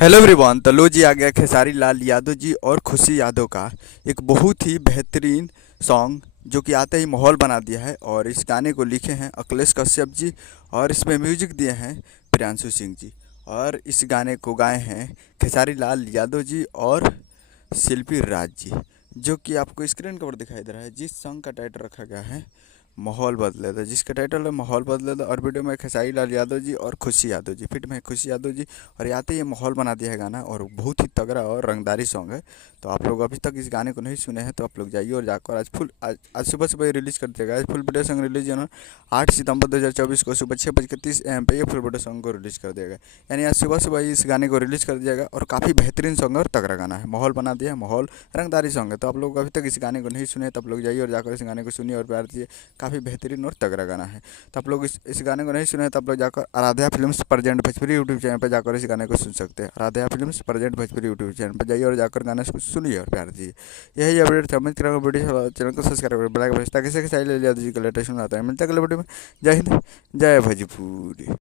Hello everyone. तो लो जी आ गया खेसारी लाल यादव जी और खुशी यादव का एक बहुत ही बेहतरीन सॉन्ग जो कि आते ही माहौल बना दिया है। और इस गाने को लिखे हैं अखिलेश कश्यप जी और इसमें म्यूजिक दिए हैं प्रियांशु सिंह जी। और इस गाने को गाए हैं खेसारी लाल यादव जी और शिल्पी राज जी, जो कि आपको स्क्रीन के ऊपर दिखाई दे रहा है। जिस सॉन्ग का टाइटल रखा गया है माहौल बदले था, जिसका टाइटल है माहौल बदले था। और वीडियो में खेसारी लाल यादव जी और खुशी यादव जी, फिट में खुशी यादव जी। और आते ही ये माहौल बना दिया है गाना, और बहुत ही तगड़ा और रंगदारी सॉन्ग है। तो आप लोग अभी तक इस गाने को नहीं सुने हैं तो आप लोग जाइए और जाकर आज सुबह सुबह रिलीज कर दिया गया। आज फुल वीडियो सॉन्ग रिलीज है 8 सितंबर 2024 को सुबह 6:30 AM पे ये फुल वीडियो सॉन्ग को रिलीज कर दिया गया। यानी आज सुबह सुबह ही इस गाने को रिलीज कर दिया गया। और काफ़ी बेहतरीन सॉन्ग है और तगड़ा गाना है, माहौल बना दिया है, माहौल रंगदारी सॉन्ग है। तो आप लोग अभी तक इस गाने को नहीं सुने तो आप लोग जाइए और जाकर इस गाने को सुनिए और प्यार दिए। काफ़ी बेहतरीन और तगड़ा गाना है। तो आप लोग इस गाने को नहीं सुने तो आप लोग जाकर Aaradhya films present Bhojpuri YouTube channel पर जाकर इस गाने को सुन सकते हैं। Aaradhya films present Bhojpuri YouTube channel पर जाइए और जाकर गाने को सुनिए और प्यार दीजिए। यही अपडेट था। उम्मीद करूँगा वीडियो चैनल को सब्सक्राइब कर बेल आइकन बजाएं ताकि से साइड ले लिया जी का लेटेस्ट आता है। मिलता है अगले वीडियो में। जय हिंद, जय भोजपुरी।